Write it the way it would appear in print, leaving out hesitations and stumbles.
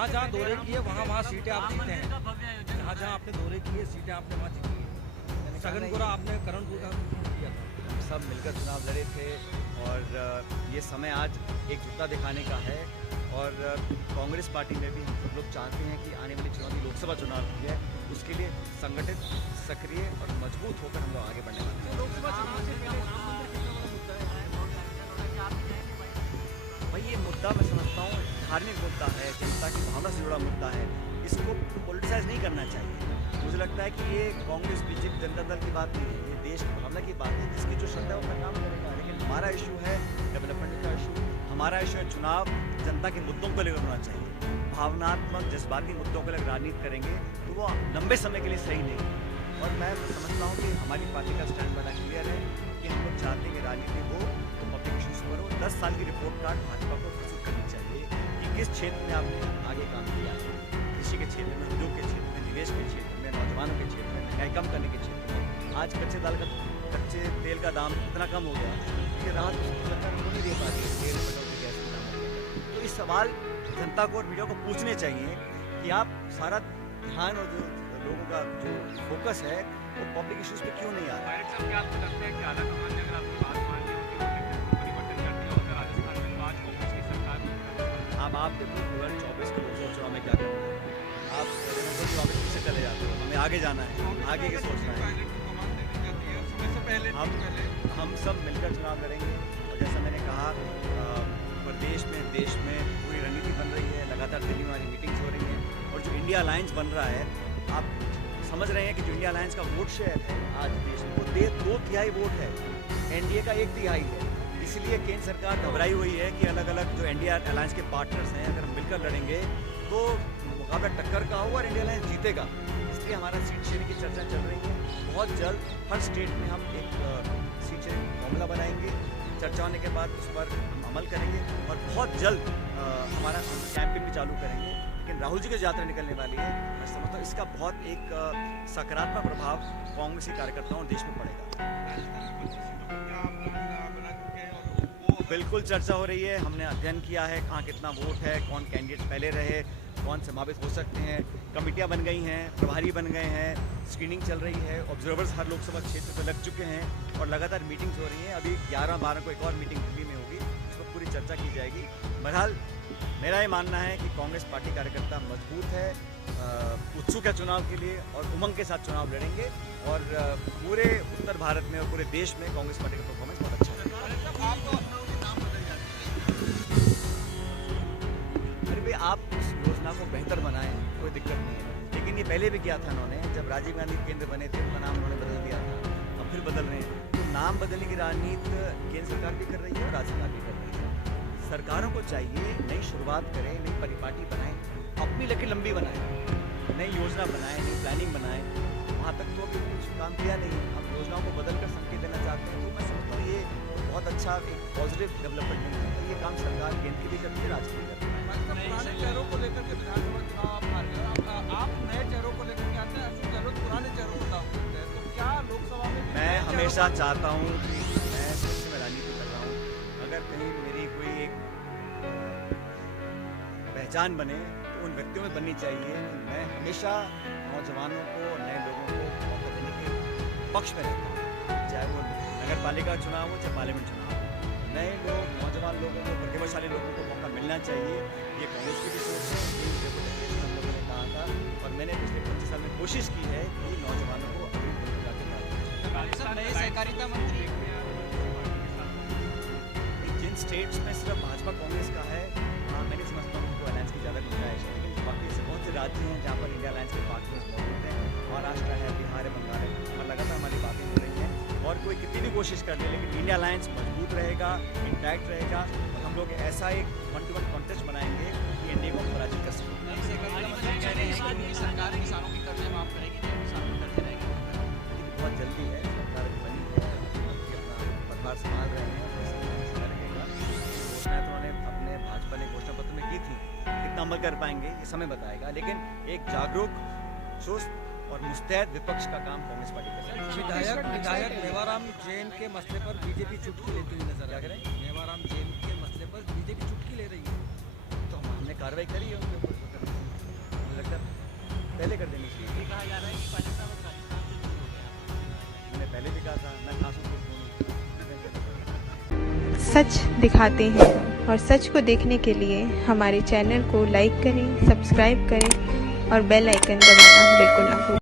जहाँ जहाँ दौरे किए वहाँ सीटें आप जीते हैं। जहाँ जहाँ आपने दौरे किए सीटें आपने वहाँ जीती हैं। सगनपुरा आपने करणपुर का किया था। सब मिलकर चुनाव लड़े थे और ये समय आज एकजुटता दिखाने का है। और कांग्रेस पार्टी में भी हम लोग चाहते हैं कि आने वाली चुनावी लोकसभा चुनाव की है, उसके लिए संगठित, सक्रिय और मजबूत होकर हम लोग आगे बढ़ने वाले हैं। लोकसभा चुनाव से पहले राम मंदिर कितना बड़ा मुद्दा है? भाई ये मुद्दा मैं समझता हूँ धार्मिक मुद्दा है, जनता की भावना से जुड़ा मुद्दा है। इसको पॉलिटिसाइज नहीं करना चाहिए। मुझे लगता है कि ये कांग्रेस, बीजेपी, जनता दल की बात नहीं है, ये देश की भावना की बात है। जिसकी जो श्रद्धा है वो अपना काम करेगा, लेकिन हमारा इशू है डेवलपमेंट का इशू, हमारा इशू है चुनाव जनता के मुद्दों को लेकर होना चाहिए। भावनात्मक जज्बाती मुद्दों को लेकर राजनीति करेंगे तो वो लंबे समय के लिए सही नहीं है। और मैं समझता हूँ कि हमारी पार्टी का स्टैंड बड़ा क्लियर है कि हम लोग चाहते हैं कि राजनीति हो तो पब्लिक इशूज पर हो। 10 साल की रिपोर्ट कार्ड भाजपा को प्रस्तुत करनी चाहिए कि किस क्षेत्र में आपने आगे काम किया है। कृषि के क्षेत्र में, उद्योग के क्षेत्र में, निवेश के क्षेत्र में, नौजवानों के क्षेत्र में, महंगाई कम करने के क्षेत्र में। आज कच्चे तेल का दाम इतना कम हो गया कि राहत सरकार को नहीं दे पा रही है। तेल, पेट्रोल के गैस का दाम हो गया। तो इस सवाल जनता को और मीडिया को पूछने चाहिए कि आप सारा ध्यान और जो लोगों का जो फोकस है वो पब्लिक इश्यूज पे क्यों नहीं आ रहा है। क्या आपको लगता है कि आलाकमान ने अगर आपकी बात मान ली होती तो परिवर्तन कर दिया होता राजस्थान में, तो आज कांग्रेस की सरकार होती? अब आप देखो 2024 के लोकसभा चुनाव में क्या करना है। आप वापस पीछे चले जाते हो, हमें आगे जाना है, आगे के सोचना है। हम सब मिलकर चुनाव लड़ेंगे। और जैसा मैंने कहा प्रदेश में, देश में पूरी रणनीति बन रही है, लगातार दिल्ली में हमारी मीटिंग्स हो रही हैं। और जो इंडिया अलायंस बन रहा है, आप समझ रहे हैं कि जो इंडिया अलायंस का वोट शेयर है आज देश में, वो 2/3 वोट है, एनडीए का 1/3 है। इसलिए केंद्र सरकार घबराई हुई है कि अलग अलग जो इंडिया अलायंस के पार्टनर्स हैं, अगर हम मिलकर लड़ेंगे तो मुकाबला टक्कर का होगा और इंडिया अलायंस जीतेगा। इसलिए हमारा सीट शेयरिंग की चर्चा चल रही है। बहुत जल्द हर स्टेट में हम एक सीट शेयरिंग फॉर्मूला बनाएंगे। चर्चा होने के बाद उस पर हम अमल करेंगे और बहुत जल्द हमारा कैंपेन भी चालू करेंगे। लेकिन राहुल जी की यात्रा निकलने वाली है, मैं समझता हूँ इसका बहुत एक सकारात्मक प्रभाव कांग्रेस के कार्यकर्ताओं और देश में पड़ेगा। बिल्कुल चर्चा हो रही है, हमने अध्ययन किया है कहाँ कितना वोट है, कौन कैंडिडेट पहले रहे, कौन संभावित हो सकते हैं। कमेटियाँ बन गई हैं, प्रभारी बन गए हैं, स्क्रीनिंग चल रही है, ऑब्जर्वर्स हर लोकसभा क्षेत्र पर लग चुके हैं और लगातार मीटिंग्स हो रही हैं। अभी 11-12 को एक और मीटिंग दिल्ली में होगी, उस पर पूरी चर्चा की जाएगी। बहरहाल मेरा ये मानना है कि कांग्रेस पार्टी कार्यकर्ता मजबूत है, उत्सुक है चुनाव के लिए और उमंग के साथ चुनाव लड़ेंगे। और पूरे उत्तर भारत में और पूरे देश में कांग्रेस पार्टी का परफॉर्मेंस बहुत अच्छा है। अरे भाई, आप उस योजना को बेहतर बनाएं, कोई दिक्कत नहीं है। लेकिन ये पहले भी किया था उन्होंने, जब राजीव गांधी केंद्र बने थे उनका नाम उन्होंने बदल दिया था, अब फिर बदल रहे हैं। तो नाम बदलने की राजनीति केंद्र सरकार भी कर रही है और राज्य सरकार भी कर रही है। सरकारों को चाहिए नई शुरुआत करें, नई परिपाटी बनाएं, अपनी लेकिन लंबी बनाएं, नई योजना बनाएं, नई प्लानिंग बनाएं। वहाँ तक तो अभी कुछ काम किया नहीं है, हम योजनाओं को बदल कर संकेत देना चाहते हैं। तो मैं समझता हूँ ये बहुत अच्छा एक पॉजिटिव डेवलपमेंट नहीं है। तो ये काम सरकार केंद्र की भी करती है, राज्य की भी करती है। पुराने चेहरों को लेकर के विधानसभा चुनाव आप हार गए, आप नए चेहरों को लेकर के आते हैं, अशोक गहलोत पुराने चेहरों को दाव करते हैं, तो क्या लोकसभा में? मैं हमेशा चाहता हूँ कि मैं देश में राजनीति कर रहा हूँ, अगर कहीं मेरी कोई एक पहचान बने तो उन व्यक्तियों में बननी चाहिए कि मैं हमेशा नौजवानों को, नए लोगों को मौका देने के पक्ष में रहता हूँ। चाहे वो नगर पालिका चुनाव हो, चाहे पार्लियामेंट चुनाव हो, नए लोग, नौजवान लोगों को, प्रतिभाशाली लोगों को मौका मिलना चाहिए। ये कांग्रेस की भी सोच है, ये डेपुटेशन हम लोगों ने कहा था और मैंने पिछले 25 साल में कोशिश की है कि नौजवानों को अभी भूमिका के बाद नए सहकारिता मंत्री जिन स्टेट्स में सिर्फ भाजपा कांग्रेस का है, मैं नहीं समझता हूँ उनको अलायंस की ज़्यादा गुंजाइश है। लेकिन बाकी ऐसे बहुत से राज्य हैं जहाँ पर इंडिया अलायंस के पार्टनर्स मौजूद हैं, महाराष्ट्र है, बिहार है, बंगाल है, और लगातार हमारी बातें हो रही हैं। और कोई कितनी भी कोशिश कर ले, लेकिन इंडिया अलायंस मजबूत रहेगा, इंटैक्ट रहेगा और हम लोग ऐसा एक 1-to-1 कॉन्टेस्ट बनाएंगे कि इंडिया को पराजित कर सकें। सरकार किसानों की कर्जे माफ करेगी, किसानों की कर्जे रहेगी? बहुत जल्दी है, सरकार बनी है, अपना पदभार संभाल रहे हैं, रहेगा। घोषणाएं तो उन्होंने अपने भाजपा ने घोषणा पत्र में की थी, कितना अमल कर पाएंगे ये समय बताएगा। लेकिन एक जागरूक, चुस्त और मुस्तैद विपक्ष का काम कांग्रेस पार्टी कर रही है। विधायक मेवाराम जैन के मसले पर बीजेपी चुटकी लेती हुई नजर आ रही है। मेवाराम जैन के मसले पर बीजेपी चुटकी ले रही है, तो हमने कार्रवाई करी है उनके ऊपर। पहले कर देनी चाहिए। ये कहा जा रहा है कि पाकिस्तान और राजस्थान से दूर हो गया। मैंने पहले भी कहा था, मैं खासों को सच दिखाते हैं और सच को देखने के लिए हमारे चैनल को लाइक करें, सब्सक्राइब करें और बेल आइकन दबाना बिल्कुल ना भूलें।